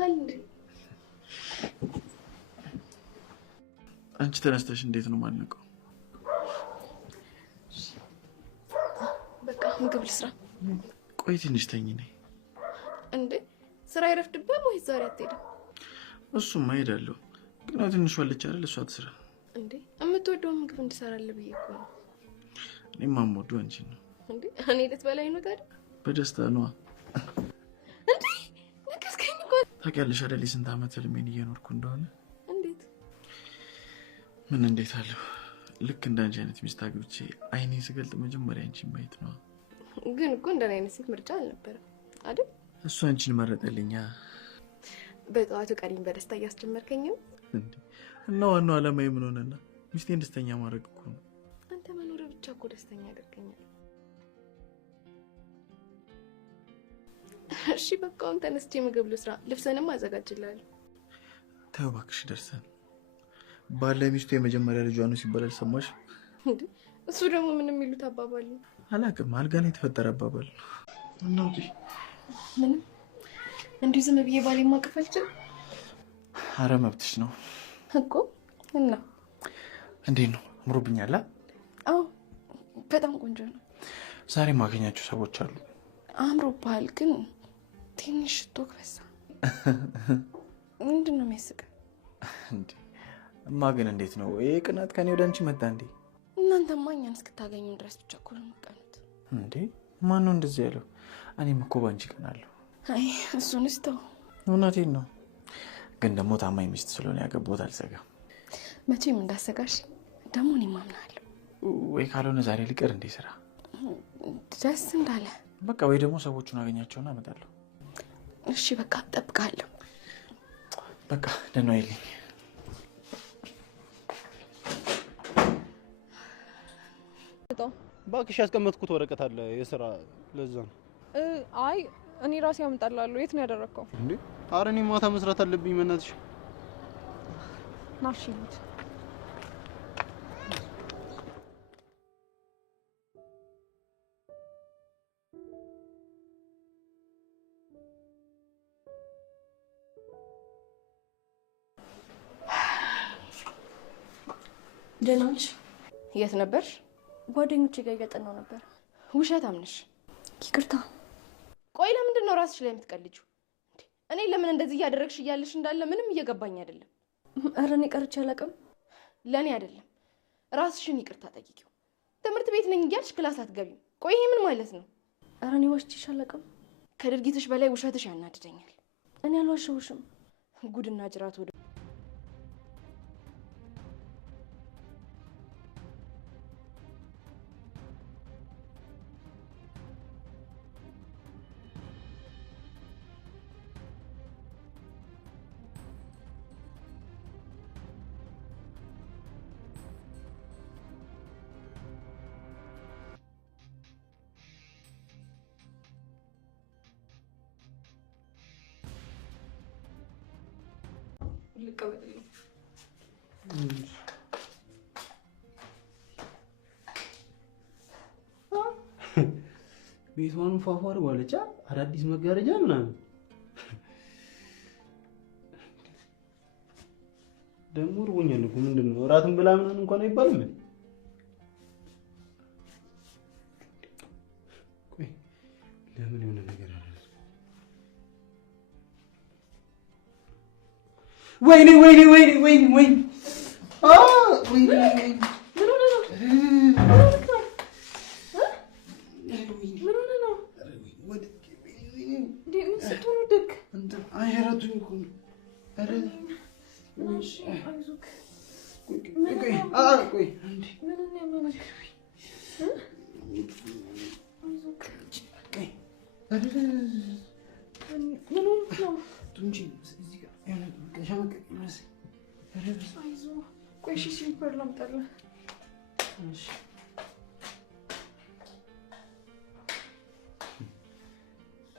አምናል እንዴ አንቺ ተነስተሽ እንዴት ነው ማንቀው በቃ ምግብ ልስራ ቆይ ትንሽ ተኝ ነኝ እንዴ ስራ ይረፍድብህ ወይ ዛሬ አትሄድም እሱማ እሄዳለሁ ግን ትንሽ ወልጭ አይደል እሷ ትስራ እንዴ እምትወደው ምግብ እንድሰራልህ ብዬ እኮ ነው እኔማ የምወደው አንቺ ነው እንዴ እኔ ልትበላኝ ነው ታዲያ በደስታ ነው እንዴ ነከስከኝ እኮ ታውቂያለሽ አይደል የስንት ዓመት ህልሜን እየኖርኩ እንደሆነ እንዴት ምን እንዴት አለው ልክ እንዳንቺ አይነት ሚስት አግብቼ አይኔ ስገልጥ መጀመሪያ አንቺን ማየት ነው ግን እኮ እንደኔ አይነት ሴት ምርጫ አልነበረም አይደል እሱ አንቺን መረጠልኛ በጠዋቱ ቀሪም በደስታ እያስጀመርከኝ ነው እንዴ እና ዋናው ዓላማዬ ምን ሆነና ሚስቴን ደስተኛ ማድረግ እኮ ነው አንተ መኖር ብቻ እኮ ደስተኛ ያደርገኛል እሺ በቃ አሁን ተነስቼ ምግብ ልስራ ልብሰንም አዘጋጅልሃለሁ ተው እባክሽ ደርሰን ባለ ሚስቱ የመጀመሪያ ልጇ ነው ሲባል ሰማሽ እንዴ እሱ ደግሞ ምንም የሚሉት አባባል ነው አላውቅም አልጋ ላይ የተፈጠረ አባባል ነው ምን እንዲሁ ዝም ብዬ ባሌ ማቀፈልች አረ መብትሽ ነው እኮ እና እንዴት ነው አምሮብኛል አዎ በጣም ቆንጆ ነው ዛሬ ማገኛቸው ሰዎች አሉ አምሮብሃል ግን ትንሽ ቶክ በዛ ምንድነው የሚያስቅ እንዴ ማገን እንዴት ነው ይሄ ቅናት ከኔ ወደ አንቺ መጣ እንዴ እናንተማ እኛን እስክታገኙ ድረስ ብቻ እኮ ነው የምትቀኑት እንዴ ማን ነው እንደዚህ ያለው እኔም እኮ ባንቺ ቀናለሁ አይ እሱንስ ተው እውነቴን ነው ግን ደግሞ ታማኝ ሚስት ስለሆነ ያገባሁት አልሰጋም መቼም እንዳሰጋሽ ደግሞ እኔም አምናለሁ ወይ ካልሆነ ዛሬ ልቀር እንዴ ስራ ደስ እንዳለ በቃ ወይ ደግሞ ሰዎቹን አገኛቸውና አመጣለሁ እሺ በቃ እጠብቅሃለሁ በቃ ደህና ይልኝ ባክሽ ያስቀመጥኩት ወረቀት አለ የሥራ ለዛ ነው አይ እኔ ራሴ አመጣላለሁ የት ነው ያደረከው እንዴ ኧረ እኔ ማታ መስራት አለብኝ መናትሽ ናሽ ልጅ ደህና ነሽ የት ነበርሽ ጓደኞቼ ጋር እያጠናሁ ነበር ውሸታም ነሽ ይቅርታ ቆይ ለምንድን ነው ራስሽ ላይ የምትቀልጂው እኔ ለምን እንደዚህ እያደረግሽ እያለሽ እንዳለ ምንም እየገባኝ አይደለም ኧረ እኔ ቀርቼ አላውቅም ለኔ አይደለም ራስሽን ይቅርታ ጠይቂው ትምህርት ቤት ነኝ እያልሽ ክላስ አትገቢም ቆይ ይሄ ምን ማለት ነው ኧረ እኔ ዋሽቼሽ አላውቅም ከድርጊትሽ በላይ ውሸትሽ ያናድደኛል እኔ አልዋሸሁሽም ጉድና ጅራት ወደ ልቀበልልኝ ቤቷን ፏፏር ዋለቻ አዳዲስ መጋረጃ ምናምን ደግሞ ርቦኛል እኮ ምንድነው እራትን ብላ ምናምን እንኳን አይባልም ቆይ ለምን የሆነ ነገር አለ ወይኔ ወይኔ ወይኔ ወይኔ ወይኔ ወይኔ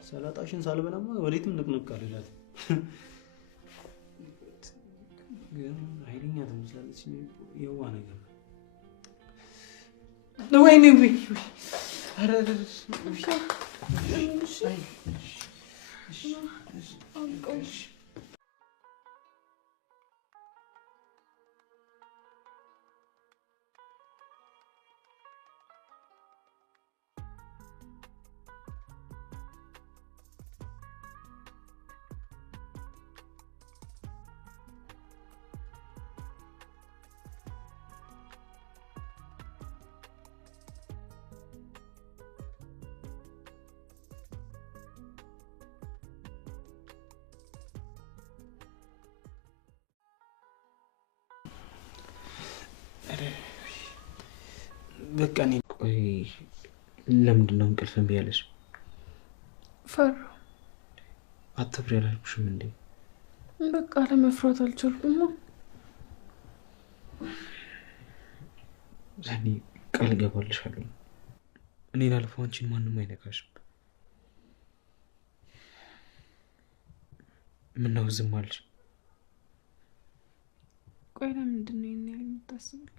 ሰላጣሽን ሳልበላማ ወዴትም ንቅንቅ አልላት ግን ኃይለኛ ትመስላለች የዋ ነገር ወይኔ ወይ አረ በቃ እኔ ቆይ ለምንድን ነው እንቅልፍ እምቢ ያለሽ? ፈራሁ። አትፍሪ አላልኩሽም እንዴ? በቃ ለመፍራት አልቻልኩም። ሰኒ ቃል እገባልሻለሁ እኔን አልፎ አንቺን ማንም አይነካሽም። ምነው ዝም አልሽ? ቆይ ለምንድን ነው ይሄን ያህል የምታስብልኝ?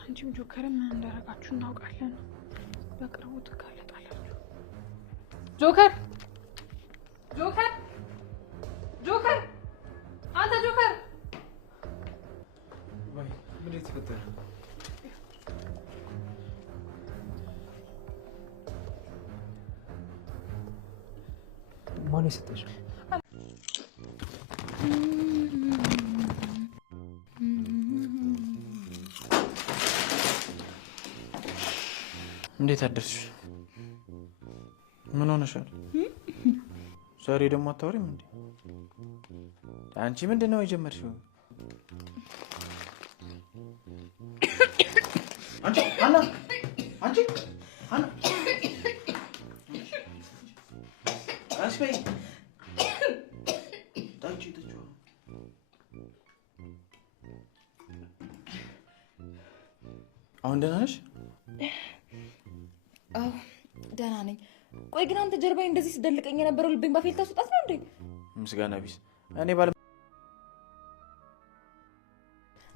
አንቺም ጆከርን ምን እንዳደረጋችሁ እናውቃለን። በቅርቡ ትጋለጣላችሁ። ጆከር ጆከር ጆከር አንተ ጆከር! ወይ ምን የተፈጠረ? ማን የሰጠሽ? እንዴት አደርሽ? ምን ሆነሻል? ዛሬ ደግሞ አታወሪም እንዴ? አንቺ ምንድን ነው የጀመርሽው? አንቺ አና አንቺ አና አስበይ ታንቺ ተጫው አሁን ደህና ነሽ? አዎ ደህና ነኝ። ቆይ ግን አንተ ጀርባዬ እንደዚህ ስደልቀኝ የነበረው ልቤን ባፌል ታስወጣት ነው እንዴ? ምስጋና ቢስ እኔ ባለ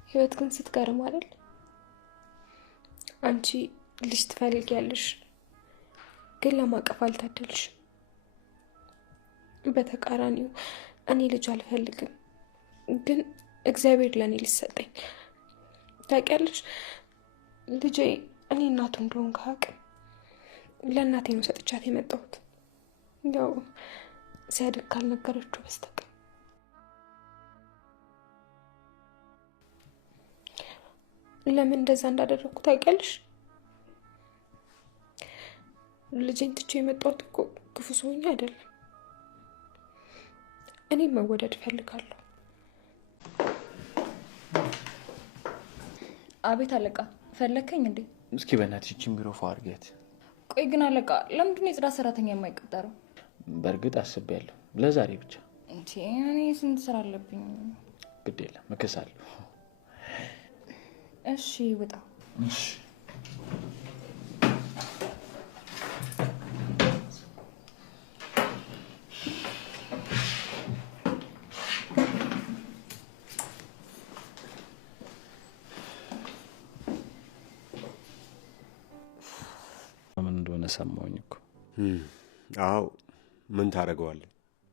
ህይወት ግን ስትገርም አይደል? አንቺ ልጅ ትፈልጊያለሽ፣ ግን ለማቀፍ አልታደልሽ። በተቃራኒው እኔ ልጅ አልፈልግም፣ ግን እግዚአብሔር ለእኔ ሊሰጠኝ። ታውቂያለሽ ልጄ እኔ እናቱ እንደሆን ከአቅም ለእናቴ ነው ሰጥቻት የመጣሁት፣ ያው ሲያድግ ካልነገረችው በስተቀር። ለምን እንደዛ እንዳደረግኩ ታውቂያለሽ? ልጄን ትቼ የመጣሁት እኮ ክፉ ሰውኛ አይደለም። እኔም መወደድ እፈልጋለሁ። አቤት አለቃ፣ ፈለከኝ እንዴ? እስኪ በእናትሽ እቺን ቢሮ ፏ አድርጊያት። ቆይ ግን አለቃ ለምንድን ነው የጽዳት ሰራተኛ የማይቀጠረው? በእርግጥ አስቤያለሁ፣ ለዛሬ ብቻ። እንዴ እኔ ስንት ስራ አለብኝ። ግድ የለም እከሳለሁ። እሺ ውጣ። እሺ ምን እንደሆነ ሰማሁኝ እኮ። አዎ ምን ታደርገዋለህ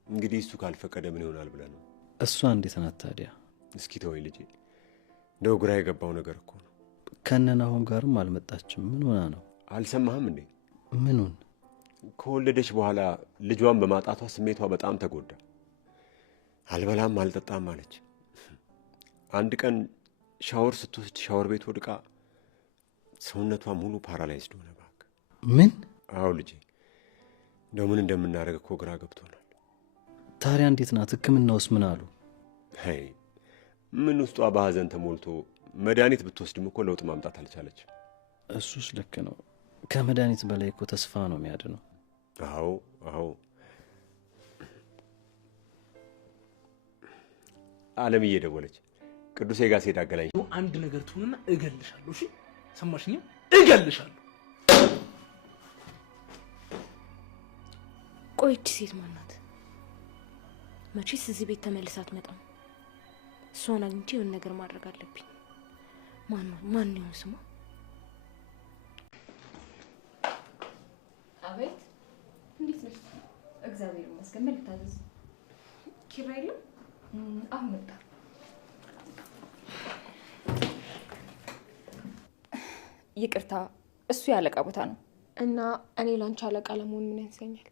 እንግዲህ፣ እሱ ካልፈቀደ ምን ይሆናል ብለህ ነው። እሷ እንዴት ናት ታዲያ? እስኪ ተወኝ ልጄ፣ እንደው ግራ የገባው ነገር እኮ ነው። ከነናሆም ጋርም አልመጣችም። ምን ሆና ነው? አልሰማህም እንዴ? ምኑን? ከወለደች በኋላ ልጇን በማጣቷ ስሜቷ በጣም ተጎዳ። አልበላም አልጠጣም አለች። አንድ ቀን ሻወር ስትወስድ ሻወር ቤት ወድቃ ሰውነቷ ሙሉ ፓራላይዝድ ሆነ። እባክህ ምን? አዎ ልጄ፣ እንደው ምን እንደምናደርግ እኮ ግራ ገብቶናል። ታዲያ እንዴት ናት? ሕክምናውስ ምን አሉ? አይ ምን ውስጧ በሀዘን ተሞልቶ መድኃኒት ብትወስድም እኮ ለውጥ ማምጣት አልቻለች። እሱስ ልክ ነው። ከመድኃኒት በላይ እኮ ተስፋ ነው የሚያድነው። አዎ አዎ። አለም እየደወለች ቅዱሴ ጋር ሴት አገናኝ። አንድ ነገር ትሆንና እገልሻለሁ። እሺ ሰማሽኝ? እገልሻለሁ። ቆይ እቺ ሴት ማናት? መቼስ እዚህ ቤት ተመልሳ አትመጣም። እሷን አግኝቼ የሆነ ነገር ማድረግ አለብኝ። ማን ነው ስሟ? አቤት፣ እንዴት ነሽ? እግዚአብሔር ይመስገን። ምን ልታዘዝ? ኪራ የለም? አሁን መጣ። ይቅርታ፣ እሱ ያለቃ ቦታ ነው እና እኔ ላንቺ አለቃ ለመሆን ምን ያንሰኛል?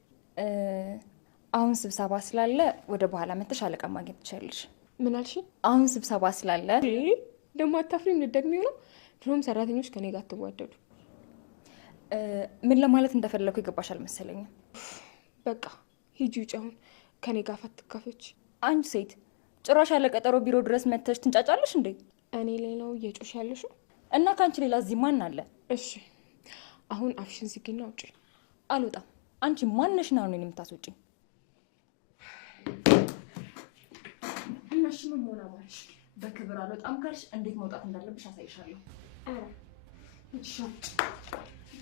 አሁን ስብሰባ ስላለ ወደ በኋላ መተሽ አለቃ ማግኘት ትችላለሽ። ምን አልሽ? አሁን ስብሰባ ስላለ ደግሞ አታፍሪም? ልትደግሚው ነው? ድሮም ሰራተኞች ከኔ ጋር አትዋደዱ። ምን ለማለት እንደፈለኩ ይገባሻል መሰለኝ። በቃ ሂጂ ውጪ አሁን ከኔ ጋር ፈትካፈች። አንቺ ሴት ጭራሽ ያለ ቀጠሮ ቢሮ ድረስ መተሽ ትንጫጫለሽ እንዴ? እኔ ላይ ነው እየጮሽ ያለሽው? እና ካንቺ ሌላ እዚህ ማን አለ? እሺ አሁን አፍሽን ዝጊና ውጪ። አልወጣም። አንቺ ማንሽ ነው እኔን የምታስወጪኝ? እሺ ምን ሆነ ማለት በክብር አልወጣም ካልሽ እንዴት መውጣት እንዳለብሽ አሳይሻለሁ። እሺ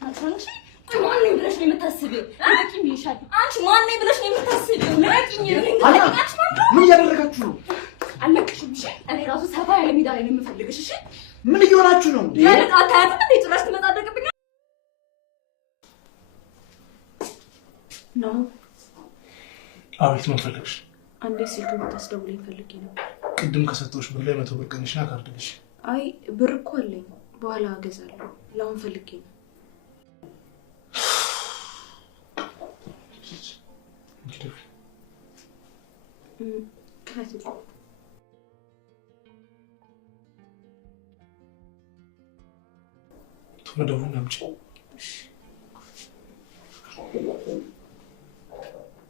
አንቺ ማን ነኝ ብለሽ ነው የምታስቢው? ለቂም ይሻል። አንቺ ማን ነኝ ብለሽ ነው የምታስቢው? ለቂኝ ምን እያደረጋችሁ ነው? አለቅሽም። እሺ እኔ ራሱ ሰፋ ያለ ሜዳ ላይ ነው የምፈልግሽ። እሺ ምን እየሆናችሁ ነው? ለለጣ ታያት እንዴ ጭራሽ ትመጣደቅብኝ ነው። አቤት ነው ፈልግሽ? አንዴ ስልክ ልታስደውለኝ ፈልጌ ነበር። ቅድም ከሰጠሁሽ ብር ላይ 100 ብር ቀንሽና ካርድልሽ። አይ ብር እኮ አለኝ፣ በኋላ እገዛለሁ። ለአሁን ፈልጌ ነው። ክፈት። ቶሎ ደውልና አምጪ።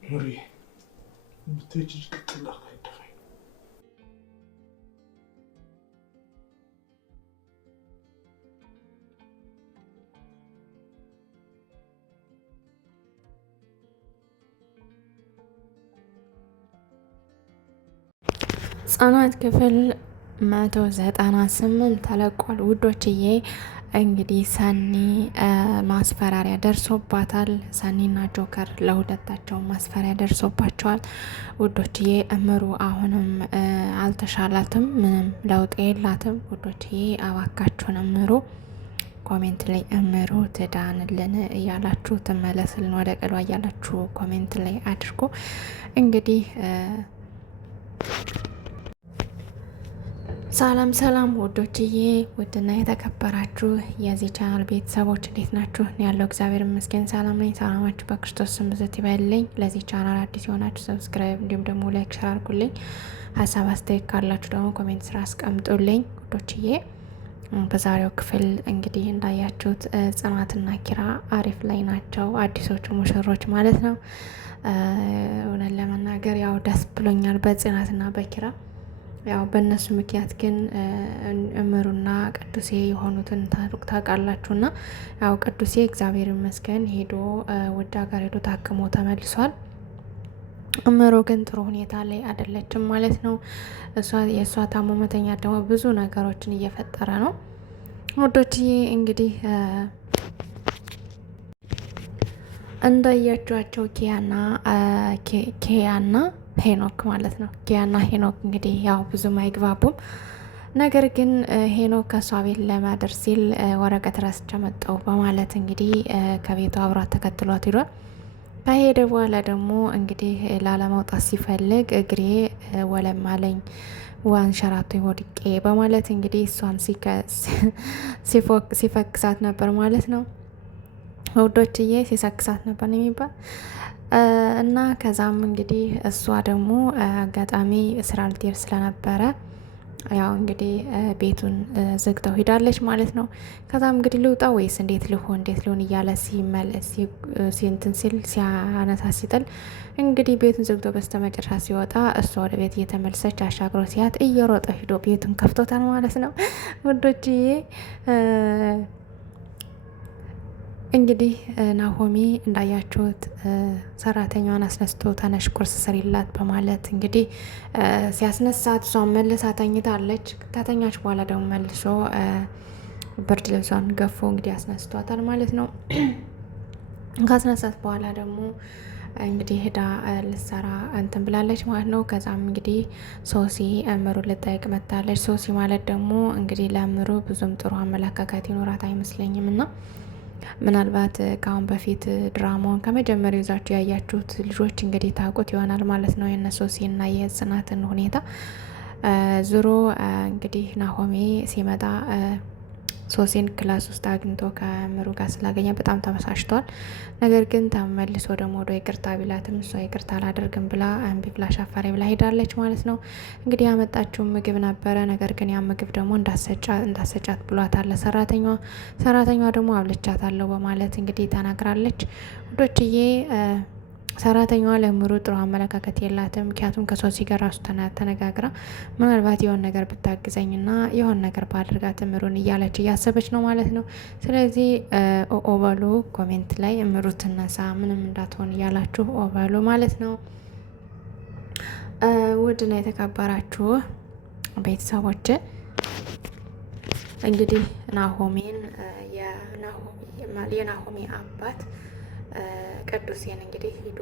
ሙሪ ብትሄጂ ቅጥላ አይደፋኝ። ጽናት ክፍል 198 ተለቋል ውዶችዬ። እንግዲህ ሰኒ ማስፈራሪያ ደርሶባታል። ሰኒና ጆከር ለሁለታቸው ማስፈራሪያ ደርሶባቸዋል ውዶችዬ። እምሩ አሁንም አልተሻላትም፣ ምንም ለውጥ የላትም ውዶችዬ። አባካችሁን እምሩ ኮሜንት ላይ እምሩ ትዳንልን እያላችሁ ትመለስልን ወደ ቀሏ እያላችሁ ኮሜንት ላይ አድርጎ እንግዲህ ሰላም ሰላም ውዶችዬ፣ ውድና የተከበራችሁ የዚህ ቻናል ቤተሰቦች እንዴት ናችሁ? ያለው እግዚአብሔር ይመስገን ሰላም ነኝ። ሰላማችሁ በክርስቶስ ስም ብዛት ይበልልኝ። ለዚህ ቻናል አዲስ የሆናችሁ ሰብስክራይብ እንዲሁም ደግሞ ላይክ ሸር አድርጉልኝ። ሀሳብ አስተያየት ካላችሁ ደግሞ ኮሜንት ስራ አስቀምጡልኝ ውዶችዬ። በዛሬው ክፍል እንግዲህ እንዳያችሁት ጽናትና ኪራ አሪፍ ላይ ናቸው፣ አዲሶቹ ሙሽሮች ማለት ነው። እውነት ለመናገር ያው ደስ ብሎኛል በጽናትና በኪራ። ያው በእነሱ ምክንያት ግን እምሩና ቅዱሴ የሆኑትን ታውቃላችሁና ያው ቅዱሴ እግዚአብሔር ይመስገን ሄዶ ወደ ሀገር ሄዶ ታክሞ ተመልሷል። እምሩ ግን ጥሩ ሁኔታ ላይ አይደለችም ማለት ነው። የእሷ ታሞ መተኛት ደግሞ ብዙ ነገሮችን እየፈጠረ ነው ወዶችዬ። እንግዲህ እንዳያችኋቸው ኪያና ሄኖክ ማለት ነው። ኪያና ሄኖክ እንግዲህ ያው ብዙም አይግባቡም። ነገር ግን ሄኖክ ከሷ ቤት ለማደር ሲል ወረቀት ረስቼ መጣሁ በማለት እንግዲህ ከቤቷ አብሯት ተከትሏት ሄዷል። ከሄደ በኋላ ደግሞ እንግዲህ ላለመውጣት ሲፈልግ እግሬ ወለም አለኝ ዋንሸራቶ ወድቄ በማለት እንግዲህ እሷን ሲፈክሳት ነበር ማለት ነው ውዶችዬ። ሲሰክሳት ነበር ነው የሚባል እና ከዛም እንግዲህ እሷ ደግሞ አጋጣሚ ስራ ልትሄድ ስለነበረ ያው እንግዲህ ቤቱን ዘግተው ሄዳለች ማለት ነው። ከዛም እንግዲህ ልውጣ ወይስ እንዴት ልሆን እያለ ሲንትን ሲል ሲያነሳ ሲጥል እንግዲህ ቤቱን ዘግቶ በስተመጨረሻ ሲወጣ እሷ ወደ ቤት እየተመለሰች አሻግሮ ሲያት እየሮጠ ሂዶ ቤቱን ከፍቶታል ማለት ነው ውዶችዬ። እንግዲህ ናሆሚ እንዳያችሁት ሰራተኛዋን አስነስቶ ተነሽ ቁርስ ስሪላት በማለት እንግዲህ ሲያስነሳት እሷን መልሳ ተኝታለች። ከተኛች በኋላ ደግሞ መልሶ ብርድ ልብሷን ገፎ እንግዲህ አስነስቷታል ማለት ነው። ካስነሳት በኋላ ደግሞ እንግዲህ ሄዳ ልትሰራ እንትን ብላለች ማለት ነው። ከዛም እንግዲህ ሶሲ እምሩ ልጠይቅ መታለች። ሶሲ ማለት ደግሞ እንግዲህ ለእምሩ ብዙም ጥሩ አመለካከት ይኖራት አይመስለኝም እና ምናልባት ከአሁን በፊት ድራማውን ከመጀመሪያው ይዛችሁ ያያችሁት ልጆች እንግዲህ ታውቁት ይሆናል ማለት ነው የነ ሶሲና የጽናትን ሁኔታ። ዙሮ እንግዲህ ናሆሜ ሲመጣ ሶሲን ክላስ ውስጥ አግኝቶ ከምሩ ጋር ስላገኘ በጣም ተበሳጭቷል። ነገር ግን ተመልሶ ደግሞ ወደ ይቅርታ ቢላትም እሷ ይቅርታ አላደርግም ብላ እምቢ ብላ ሻፈሬ ብላ ሄዳለች ማለት ነው። እንግዲህ ያመጣችው ምግብ ነበረ። ነገር ግን ያ ምግብ ደግሞ እንዳሰጫት ብሏታል ሰራተኛዋ ደግሞ አብልቻታለሁ በማለት እንግዲህ ተናግራለች ውዶችዬ። ሰራተኛዋ ለእምሩ ጥሩ አመለካከት የላትም። ምክንያቱም ከሶሲ ጋር ራሱ ተነጋግራ ምናልባት የሆን ነገር ብታግዘኝና የሆን ነገር ባድርጋት እምሩን እያለች እያሰበች ነው ማለት ነው። ስለዚህ ኦበሉ ኮሜንት ላይ እምሩ ትነሳ ምንም እንዳትሆን እያላችሁ ኦበሉ ማለት ነው። ውድና የተከበራችሁ ቤተሰቦች እንግዲህ ናሆሜን የናሆሜ አባት ቅዱሴን እንግዲህ ሂዶ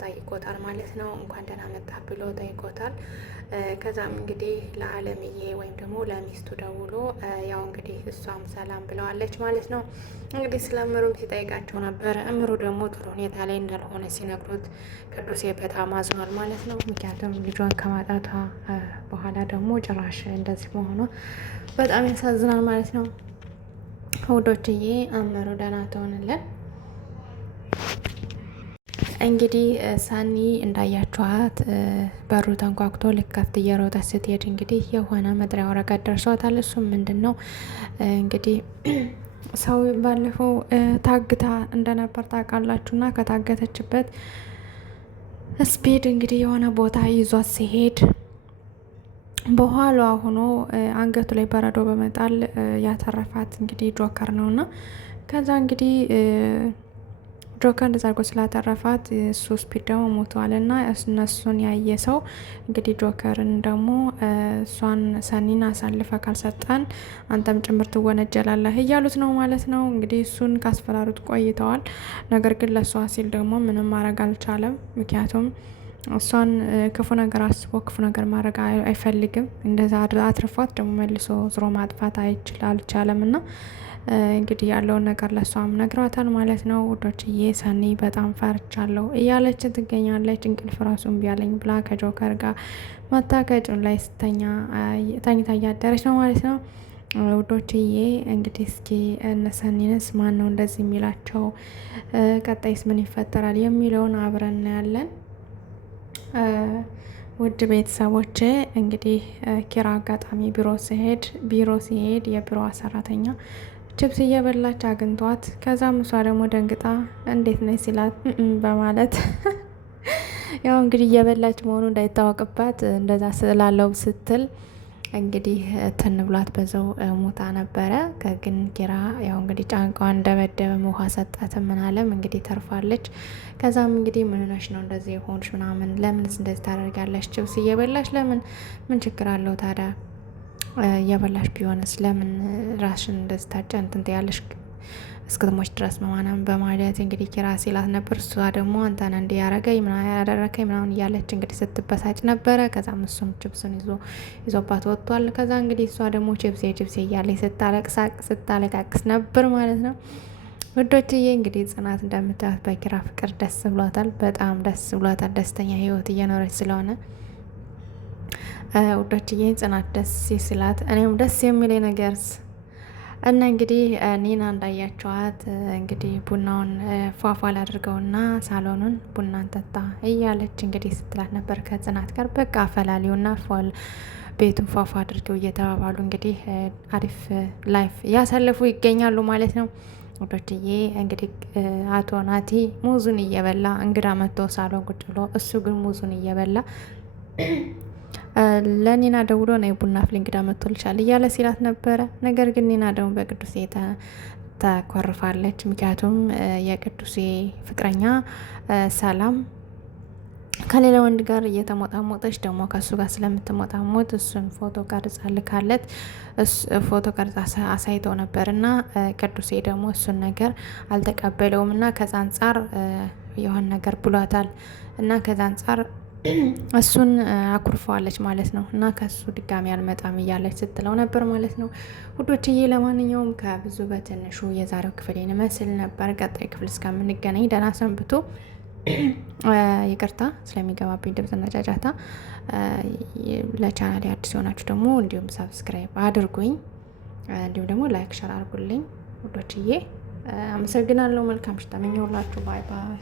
ጠይቆታል ማለት ነው። እንኳን ደህና መጣ ብሎ ጠይቆታል። ከዛም እንግዲህ ለአለምዬ ወይም ደግሞ ለሚስቱ ደውሎ ያው እንግዲህ እሷም ሰላም ብለዋለች ማለት ነው። እንግዲህ ስለ እምሩም ሲጠይቃቸው ነበር። እምሩ ደግሞ ጥሩ ሁኔታ ላይ እንዳልሆነ ሲነግሩት ቅዱሴ በጣም አዝኗል ማለት ነው። ምክንያቱም ልጇን ከማጣቷ በኋላ ደግሞ ጭራሽ እንደዚህ መሆኗ በጣም ያሳዝናል ማለት ነው። ውዶችዬ እምሩ ደህና ትሆንልን። እንግዲህ ሳኒ እንዳያችኋት በሩ ተንኳኩቶ ልከፍት እየሮጠች ስትሄድ እንግዲህ የሆነ መጥሪያ ወረቀት ደርሷታል። እሱም ምንድን ነው እንግዲህ ሰው ባለፈው ታግታ እንደነበር ታውቃላችሁና ከታገተችበት ስፔድ እንግዲህ የሆነ ቦታ ይዟት ሲሄድ በኋላ ሆኖ አንገቱ ላይ በረዶ በመጣል ያተረፋት እንግዲህ ጆከር ነውና ከዛ እንግዲህ ጆከር እንደዛ አድርጎ ስላተረፋት እሱ ስፒድ ደግሞ ሞተዋል እና እነሱን ያየ ሰው እንግዲህ ጆከርን ደግሞ እሷን ሰኒን አሳልፈ ካልሰጠን አንተም ጭምር ትወነጀላለህ እያሉት ነው ማለት ነው። እንግዲህ እሱን ካስፈራሩት ቆይተዋል። ነገር ግን ለእሷ ሲል ደግሞ ምንም ማድረግ አልቻለም። ምክንያቱም እሷን ክፉ ነገር አስቦ ክፉ ነገር ማድረግ አይፈልግም። እንደዛ አትርፏት ደግሞ መልሶ ዝሮ ማጥፋት አልቻለም እና እንግዲህ ያለውን ነገር ለሷም ነግሯታል ማለት ነው። ውዶችዬ ሰኒ በጣም ፈርቻለሁ እያለች ትገኛለች። እንቅልፍ ራሱ እምቢ አለኝ ብላ ከጆከር ጋር መታከጩን ላይ ተኝታ እያደረች ነው ማለት ነው። ውዶችዬ እንግዲህ እስኪ እነ ሰኒንስ ማን ነው እንደዚህ የሚላቸው፣ ቀጣይስ ምን ይፈጠራል የሚለውን አብረን እናያለን። ውድ ቤተሰቦች እንግዲህ ኪራ አጋጣሚ ቢሮ ሲሄድ የቢሮዋ ሰራተኛ ችፕስ እየበላች አግኝቷት ከዛም እሷ ደግሞ ደንግጣ እንዴት ነች ሲላት በማለት ያው እንግዲህ እየበላች መሆኑ እንዳይታወቅባት እንደዛ ስላለው ስትል እንግዲህ ትን ብሏት በዛው ሞታ ነበረ። ከግን ኪራ ያው እንግዲህ ጫንቃዋን እንደበደበ ውሃ ሰጣት ምናለም እንግዲህ ተርፋለች። ከዛም እንግዲህ ምን ሆነሽ ነው እንደዚህ የሆንሽ ምናምን ለምንስ እንደዚህ ታደርጋለሽ? ችፕስ እየበላሽ ለምን ምን ችግር አለው ታዲያ እየበላሽ ቢሆንስ ለምን ራስሽን እንደዚህ ታጨንትን ያለሽ እስክትሞች ድረስ መማናም በማለት እንግዲህ ኪራ ሲላት ነበር። እሷ ደግሞ አንተን እንዲ ያረገኝ ያደረከኝ ምናምን እያለች እንግዲህ ስትበሳጭ ነበረ። ከዛም እሱም ችፕሱን ይዞባት ወጥቷል። ከዛ እንግዲህ እሷ ደግሞ ችፕሴ እያለች ስታለቃቅስ ነበር ማለት ነው። ውዶችዬ እንግዲህ ጽናት እንደምታዩት በኪራ ፍቅር ደስ ብሏታል። በጣም ደስ ብሏታል። ደስተኛ ህይወት እየኖረች ስለሆነ ውዶችዬ ጽናት ደስ ሲላት እኔም ደስ የሚለኝ ነገርስ እና እንግዲህ ኒና እንዳያቸዋት እንግዲህ ቡናውን ፏፏል አድርገውና ሳሎኑን ቡናን ጠጣ እያለች እንግዲህ ስትላት ነበር ከጽናት ጋር በቃ አፈላሊውና ቤቱን ፏፏ አድርገው እየተባባሉ እንግዲህ አሪፍ ላይፍ እያሳለፉ ይገኛሉ ማለት ነው። ወዶችዬ እንግዲህ አቶ ናቲ ሙዙን እየበላ እንግዳ መጥቶ ሳሎን ቁጭ ብሎ እሱ ግን ሙዙን እየበላ ለኒና ደውሎ ነው የቡና ፍል እንግዳ መጥቶልሻል እያለ ሲላት ነበረ። ነገር ግን ኒና ደግሞ በቅዱሴ ተኮርፋለች። ምክንያቱም የቅዱሴ ፍቅረኛ ሰላም ከሌላ ወንድ ጋር እየተሞጣሞጠች ደግሞ ከሱ ጋር ስለምትሞጣሞጥ እሱን ፎቶ ቀርጻ ልካለት ፎቶ ቀርጻ አሳይተው ነበር እና ቅዱሴ ደግሞ እሱን ነገር አልተቀበለውም እና ከዛ አንጻር የሆነ ነገር ብሏታል እና ከዛ አንጻር እሱን አኩርፈዋለች ማለት ነው እና ከሱ ድጋሚ አልመጣም እያለች ስትለው ነበር ማለት ነው። ውዶችዬ ለማንኛውም ከብዙ በትንሹ የዛሬው ክፍል ይመስል ነበር። ቀጣይ ክፍል እስከምንገናኝ ደህና ሰንብቱ። ይቅርታ ስለሚገባብኝ ድምፅና ጫጫታ። ለቻናሌ አዲስ የሆናችሁ ደግሞ እንዲሁም ሰብስክራይብ አድርጉኝ፣ እንዲሁም ደግሞ ላይክ ሸር አድርጉልኝ። ውዶችዬ አመሰግናለሁ። መልካም ምሽት ተመኘሁላችሁ። ባይ ባይ።